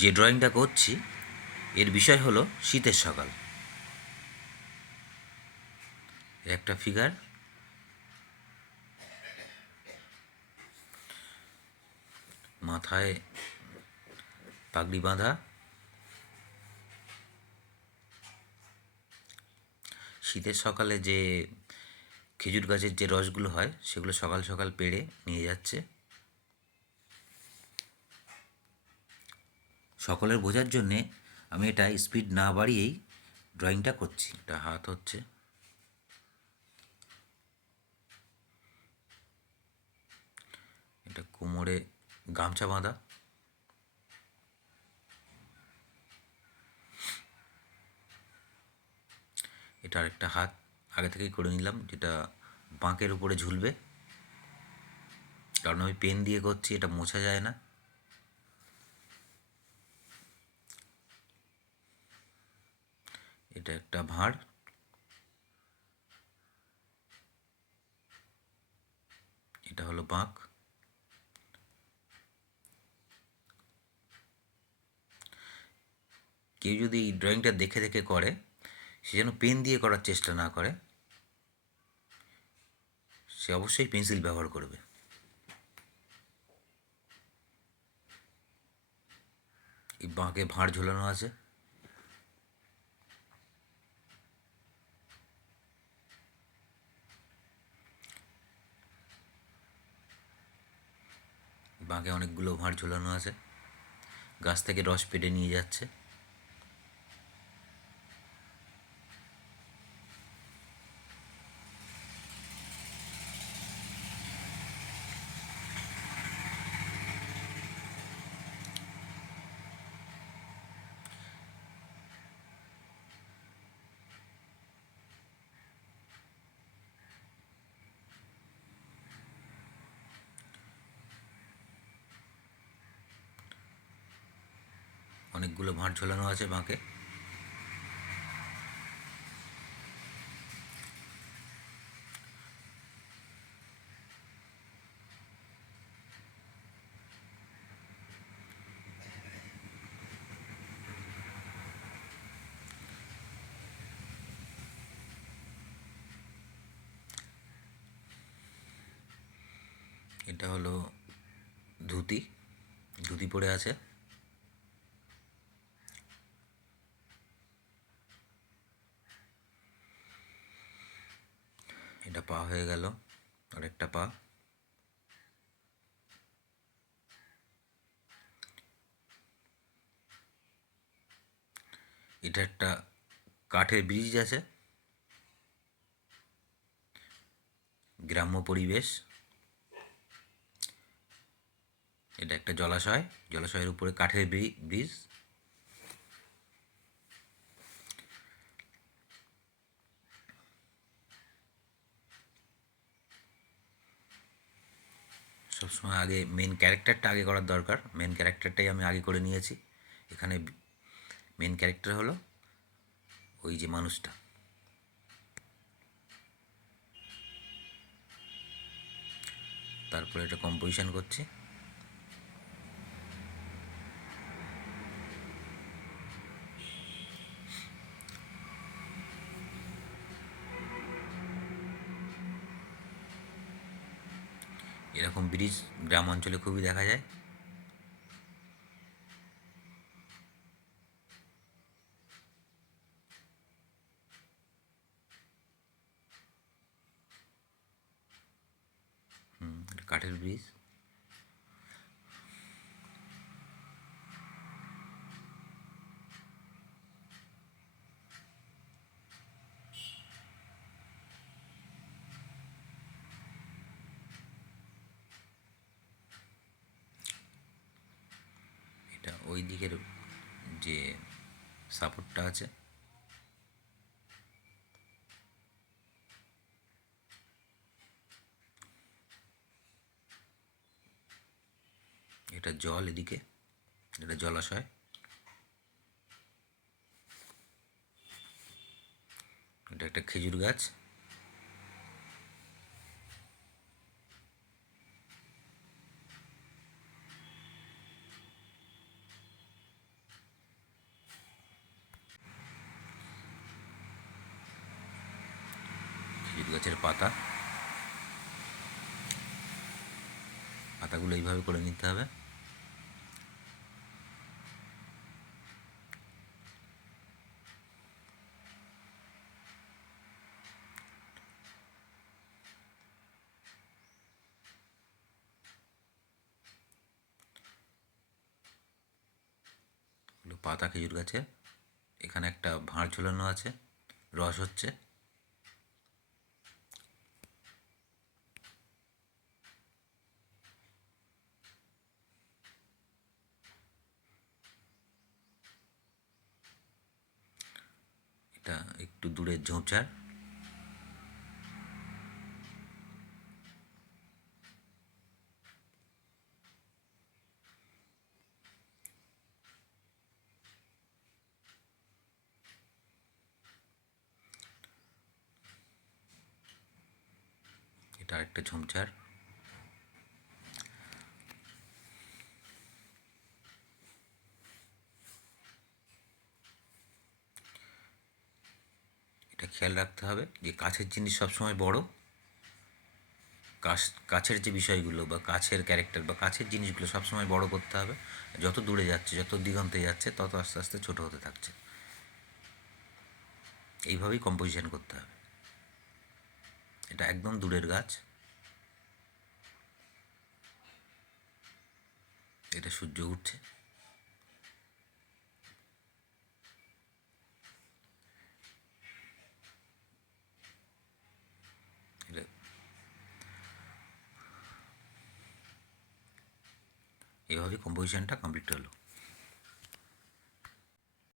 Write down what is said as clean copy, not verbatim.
যে ড্রয়িংটা করছি এর বিষয় হলো শীতের সকাল। একটা ফিগার, মাথায় পাগড়ি বাঁধা, শীতের সকালে যে খেজুর গাছের যে রসগুলো হয় সেগুলো সকাল সকাল পেড়ে নিয়ে যাচ্ছে। সকলের বোঝার জন্যে আমি এটা স্পিড না বাড়িয়েই ড্রয়িংটা করছি। এটা হাত হচ্ছে, এটা কোমরে গামছা বাঁধা, এটা আরেকটা হাত আগে থেকেই করে নিলাম, যেটা বাঁকের উপরে ঝুলবে, কারণ আমি পেন দিয়ে করছি, এটা মোছা যায় না। এটা একটা ভাঁড়, এটা হলো বাঁক। কেউ যদি এই ড্রয়িংটা দেখে দেখে করে, সে যেন পেন দিয়ে করার চেষ্টা না করে, সে অবশ্যই পেন্সিল ব্যবহার করবে। এই বাঁকে ভাঁড় ঝোলানো আছে, বাঁকে অনেকগুলো ভাঁড় ঝোলানো আছে, গাছ থেকে রস পেড়ে নিয়ে যাচ্ছে। অনেকগুলো ভাঁড় ঝোলানো আছে বাঁকে। এটা হলো ধুতি, ধুতি পরে আছে। এটা পা হয়ে গেল, আরেকটা পা। এটা একটা কাঠের ব্রিজ আছে, গ্রাম্য পরিবেশ। এটা একটা জলাশয়, জলাশয়ের উপরে কাঠের ব্রিজ। সবসময় আগে মেন ক্যারেক্টারটা আগে করার দরকার, মেন ক্যারেক্টারটাই আমি আগে করে নিয়েছি। এখানে মেন ক্যারেক্টার হলো ওই যে মানুষটা। তারপরে এটা কম্পোজিশন করছি। এরকম ব্রিজ গ্রাম অঞ্চলে খুবই দেখা যায়। কাঠের ব্রিজ। এটা ওই দিকের যে সাপোর্টটা আছে, এটা জল, এদিকে এটা জলাশয়। এটা একটা খেজুর গাছ। গাছের পাতাগুলো এইভাবে করে নিতে হবে। পাতা খেজুর গাছে, এখানে একটা ভাঁড় ঝুলানো আছে, রস হচ্ছে। এটা একটু দূরের ঝোঁচার। এটা আরেকটা ঝোমচার। এটা খেয়াল রাখতে হবে যে কাছের জিনিস সবসময় বড়, কাছের যে বিষয়গুলো বা কাছের ক্যারেক্টার বা কাছের জিনিসগুলো সবসময় বড় করতে হবে। যত দূরে যাচ্ছে, যত দিগন্তে যাচ্ছে, তত আস্তে আস্তে ছোট হতে থাকছে। এইভাবেই কম্পোজিশন করতে হবে। এটা একদম দূরের গাছ, এটা সূর্য উঠছে। এটা এভাবেই কম্পোজিশনটা কমপ্লিট হলো।